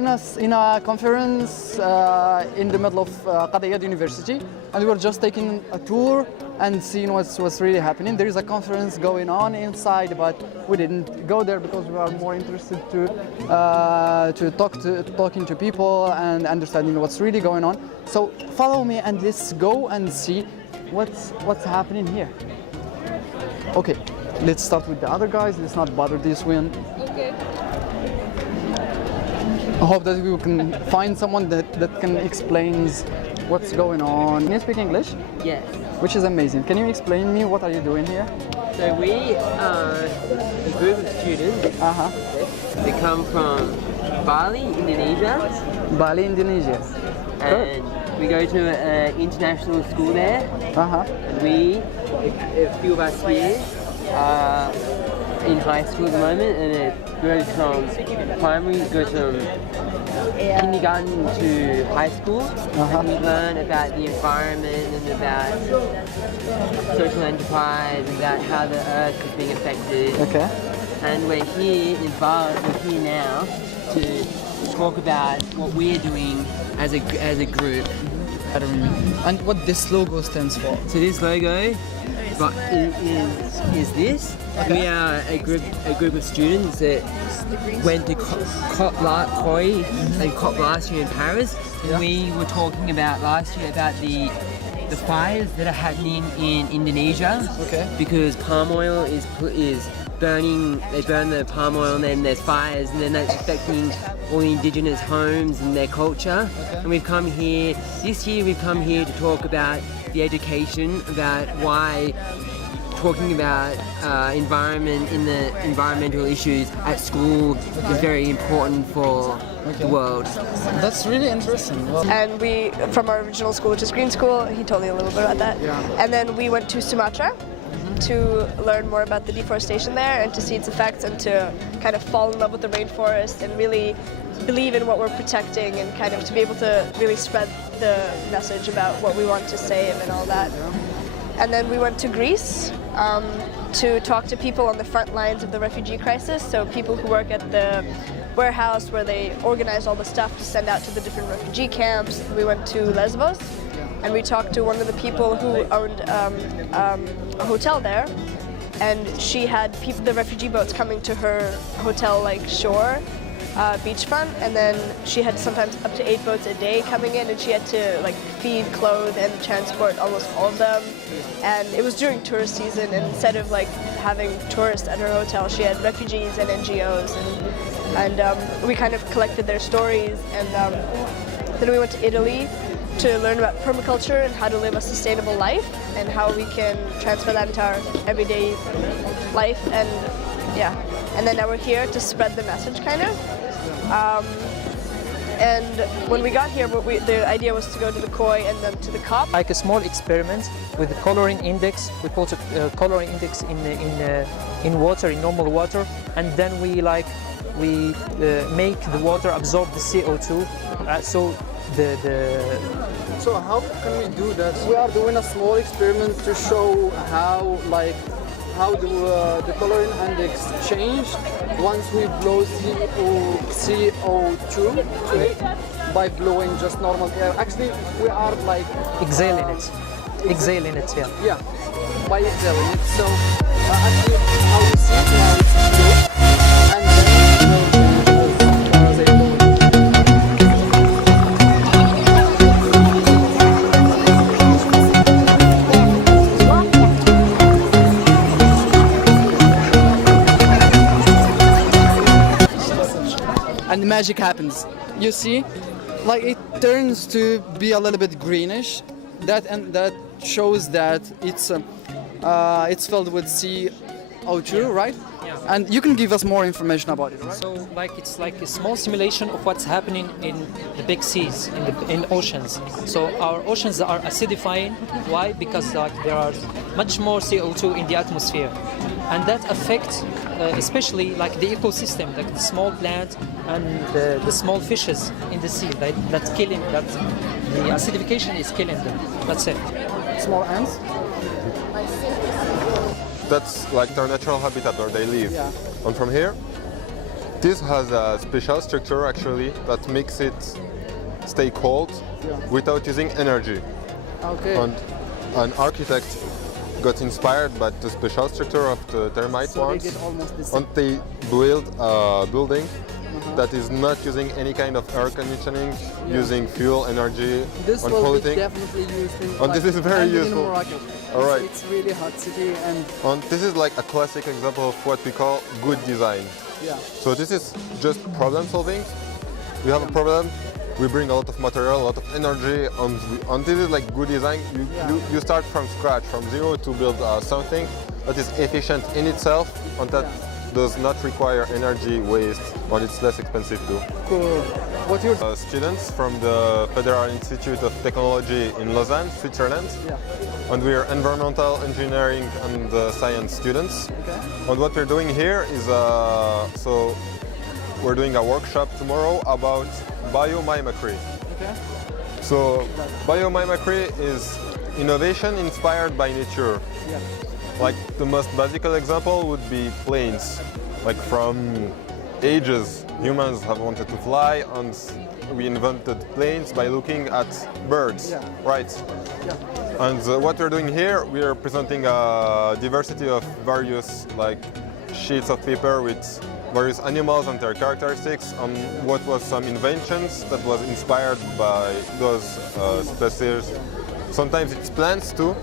In a conference in the middle of Qadiyat University, and we were just taking a tour and seeing what's really happening. There is a conference going on inside, but we didn't go there because we are more interested to talking to people and understanding what's really going on. So follow me and let's go and see what's happening here. Okay, let's start with the other guys. Let's not bother this one. Okay. I hope that we can find someone that can explain what's going on. Can you speak English? Yes. Which is amazing. Can you explain me what are you doing here? So we are a group of students. They come from Bali, Indonesia. Bali, Indonesia. And we go to an international school there. And we, a few of us here, are in high school at the moment, and it goes from primary, goes from kindergarten to high school. And we learn about the environment and about social enterprise, about how the earth is being affected. Okay. And we're here in Bali, we're here now to talk about what we're doing as a group. And what this logo stands for? So this logo is this. Okay. We are a group of students that went to COY and COP last year in Paris. Yeah. We were talking about last year about the fires that are happening in Indonesia. Okay. Because palm oil is burning. They burn the palm oil and then there's fires and then that's affecting all the indigenous homes and their culture. Okay. And we've come here this year. We've come here to talk about the education, about why talking about environment in the environmental issues at school is very important for the world. That's really interesting. And we, from our original school, which is Green School, he told me a little bit about that. Yeah. And then we went to Sumatra to learn more about the deforestation there and to see its effects and to kind of fall in love with the rainforest and really believe in what we're protecting and kind of to be able to really spread the message about what we want to save and all that. And then we went to Greece to talk to people on the front lines of the refugee crisis, so people who work at the warehouse where they organize all the stuff to send out to the different refugee camps. We went to Lesbos and we talked to one of the people who owned a hotel there, and she had the refugee boats coming to her hotel like shore, beachfront, and then she had sometimes up to 8 boats a day coming in, and she had to like feed, clothe, and transport almost all of them. And it was during tourist season, and instead of like having tourists at her hotel, she had refugees and NGOs, and we kind of collected their stories, and then we went to Italy to learn about permaculture and how to live a sustainable life and how we can transfer that into our everyday life, and yeah. And then now we're here to spread the message, kind of. And when we got here, the idea was to go to the COY and then to the COP. Like a small experiment with the coloring index. We put a coloring index in water, in normal water, and then we make the water absorb the CO2. So how can we do that? We are doing a small experiment to show how the coloring index changed once we blow CO2 by blowing just normal air. Actually, we are like exhaling it. Exhaling it, yeah. Yeah, by exhaling it. So actually, how we see it now it's blue, and and the magic happens. You see, like it turns to be a little bit greenish. That shows that it's filled with CO2, right? Yeah. And you can give us more information about it, right? So it's like a small simulation of what's happening in the big seas, in oceans. So our oceans are acidifying. Why? Because there are much more CO2 in the atmosphere, and that affects especially like the ecosystem, like the small plant and the small fishes in the sea. That's killing. The acidification is killing them. That's it. Small ants. That's like their natural habitat where they live. Yeah. And from here, This has a special structure actually that makes it stay cold without using energy. Okay. And an architect got inspired by the special structure of the thermite So ones, they did almost the same. and they build a building that is not using any kind of air conditioning, using fuel, energy, This and will be polluting. definitely used in, And this is very and in useful. Morocco. All right. It's really hot city and And this is like a classic example of what we call good design. yeah. So this is just problem solving. We have a problem, we bring a lot of material, a lot of energy, and this is like good design. You start from scratch, from zero to build something that is efficient in itself and that does not require energy waste, and it's less expensive too. Cool. What your Students from the Federal Institute of Technology in Lausanne, Switzerland, and we are environmental engineering and science students. Okay. And what we're doing here is, so we're doing a workshop tomorrow about biomimicry. Okay. So biomimicry is innovation inspired by nature. Yeah. Like the most basic example would be planes. Like from ages, humans have wanted to fly, and we invented planes by looking at birds, right? Yeah. And what we're doing here, we are presenting a diversity of various like sheets of paper with various animals and their characteristics, and what was some inventions that was inspired by those species. Sometimes it's plants too.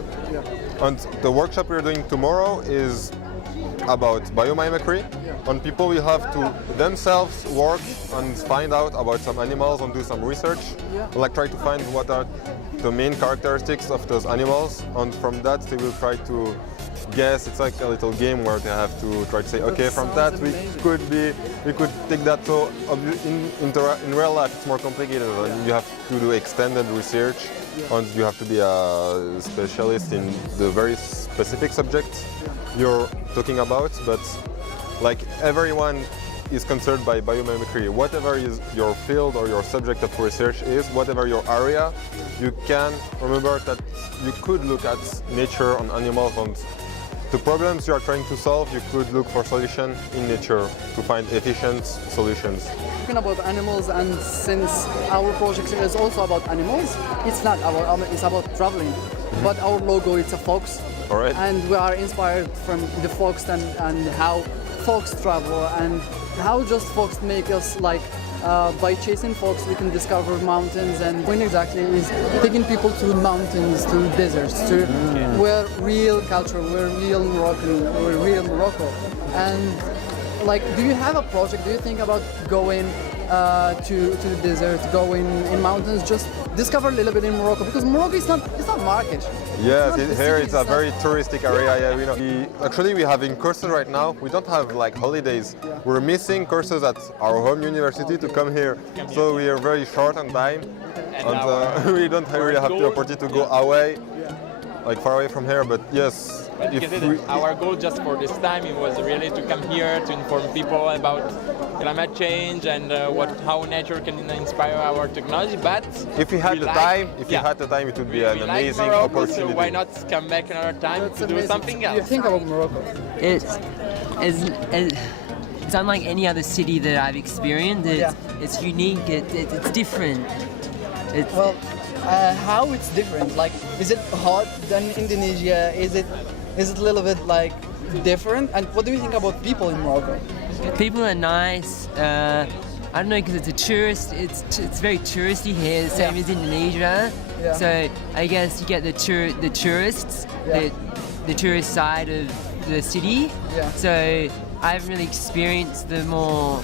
And the workshop we're doing tomorrow is about biomimicry, and people will have to themselves work and find out about some animals and do some research, like try to find what are the main characteristics of those animals, and from that they will try to guess. It's like a little game where they have to try to say, okay, from that we could take that. So in real life it's more complicated, and you have to do extended research, and you have to be a specialist in the very specific subject you're talking about. But like everyone is concerned by biomimicry. Whatever is your field or your subject of research is, whatever your area, you can remember that you could look at nature and animals, and the problems you are trying to solve, you could look for solutions in nature to find efficient solutions. Talking about animals, and since our project is also about animals, it's not about it's about traveling. But our logo, it's a fox. All right. And we are inspired from the fox and how fox travel and how just fox make us like by chasing fox we can discover mountains, and when exactly is taking people to mountains, to deserts, to where real culture, where real Moroccan, where real Morocco. And like, do you have a project? Do you think about going to the desert, going in mountains, just discover a little bit in Morocco? Because Morocco is not Marrakesh. Yes, It's not here the it's city, a very touristic area. Yeah, we know. Actually, we're having courses right now. We don't have like holidays. We're missing courses at our home university to come here. So we are very short on time, and we don't really have the opportunity to go away, like far away from here. But yes, But our goal just for this time, it was really to come here to inform people about climate change and how nature can inspire our technology. But if we had the time, it would be an amazing Morocco, opportunity. so why not come back another time to do something else? You think about Morocco? It's unlike any other city that I've experienced. It's unique. It's different. Well, how it's different? Like, is it hot than Indonesia? Is it a little bit like different? And what do you think about people in Morocco? People are nice. I don't know, because it's a tourist. It's very touristy here, the same as Indonesia. Yeah. So I guess you get the tourists, the tourist side of the city. Yeah. So I haven't really experienced the more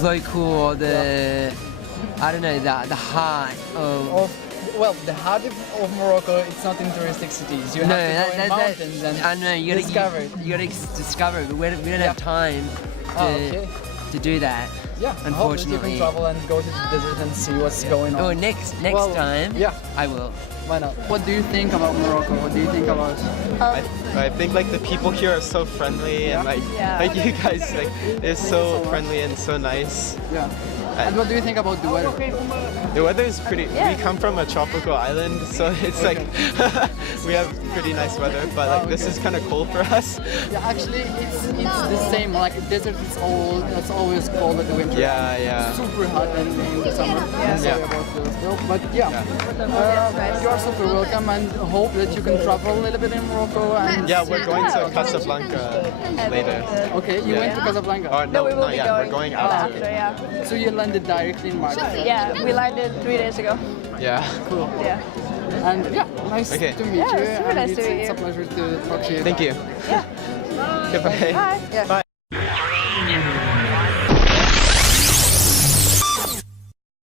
local or the I don't know, the heart of. Well, the heart of Morocco, it's not in touristic cities. You have to go in mountains and I know, you gotta discover it. You gotta discover it, but we don't have time to do that. Yeah, I hope that you can unfortunately. travel and go to the desert and see what's going on. Oh, next time, I will. Why not? What do you think about Morocco? What do you think about? I think like the people here are so friendly and like you guys, like they're so friendly and so nice. Yeah. And what do you think about the weather? The weather is pretty. Yeah. We come from a tropical island, so it's like we have pretty nice weather. But like this is kind of cold for us. Yeah, actually, it's the same. Like desert, it's always cold in the winter. Yeah, yeah. Super hot in the summer. Sorry about this, though. But yeah, you are super welcome, and hope that you can travel a little bit in Morocco. And Yeah, we're going to Casablanca later. okay, you went to Casablanca. Or No, we will not be yet. going. We're going after, after. yeah. So you landed directly in Marrakesh. Yeah, we landed 3 days ago. Yeah. Cool. Yeah. And yeah, nice Okay. to meet Yeah, you. super and nice to meet it's you. a pleasure to talk to you. Thank you. Yeah. Goodbye. Bye. Yeah. Bye.